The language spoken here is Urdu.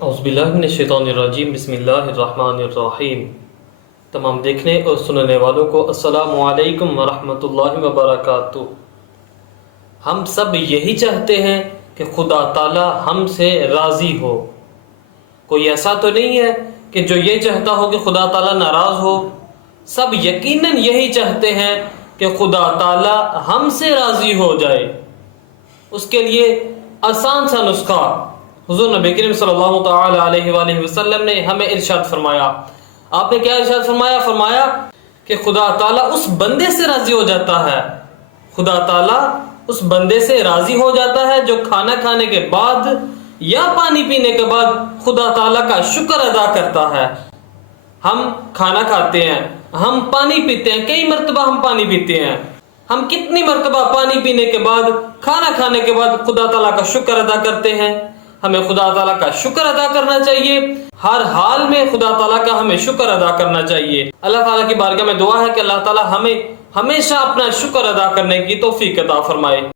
اعوذ باللہ من الشیطان الرجیم، بسم اللہ الرحمن الرحیم۔ تمام دیکھنے اور سننے والوں کو السلام علیکم ورحمۃ اللہ وبرکاتہ۔ ہم سب یہی چاہتے ہیں کہ خدا تعالی ہم سے راضی ہو۔ کوئی ایسا تو نہیں ہے کہ جو یہ چاہتا ہو کہ خدا تعالی ناراض ہو۔ سب یقیناً یہی چاہتے ہیں کہ خدا تعالی ہم سے راضی ہو جائے۔ اس کے لیے آسان سا نسخہ حضور نبی کریم صلی اللہ تعالی علیہ وآلہ وسلم نے ہمیں ارشاد فرمایا۔ آپ نے کیا ارشاد فرمایا؟ فرمایا کہ خدا تعالیٰ اس بندے سے راضی ہو جاتا ہے، خدا تعالیٰ اس بندے سے راضی ہو جاتا ہے جو کھانا کھانے کے بعد یا پانی پینے کے بعد خدا تعالیٰ کا شکر ادا کرتا ہے۔ ہم کھانا کھاتے ہیں، ہم پانی پیتے ہیں، کئی مرتبہ ہم پانی پیتے ہیں۔ ہم کتنی مرتبہ پانی پینے کے بعد، کھانا کھانے کے بعد خدا تعالیٰ کا شکر ادا کرتے ہیں؟ ہمیں خدا تعالیٰ کا شکر ادا کرنا چاہیے، ہر حال میں خدا تعالیٰ کا ہمیں شکر ادا کرنا چاہیے۔ اللہ تعالیٰ کی بارگاہ میں دعا ہے کہ اللہ تعالیٰ ہمیں ہمیشہ اپنا شکر ادا کرنے کی توفیق عطا فرمائے۔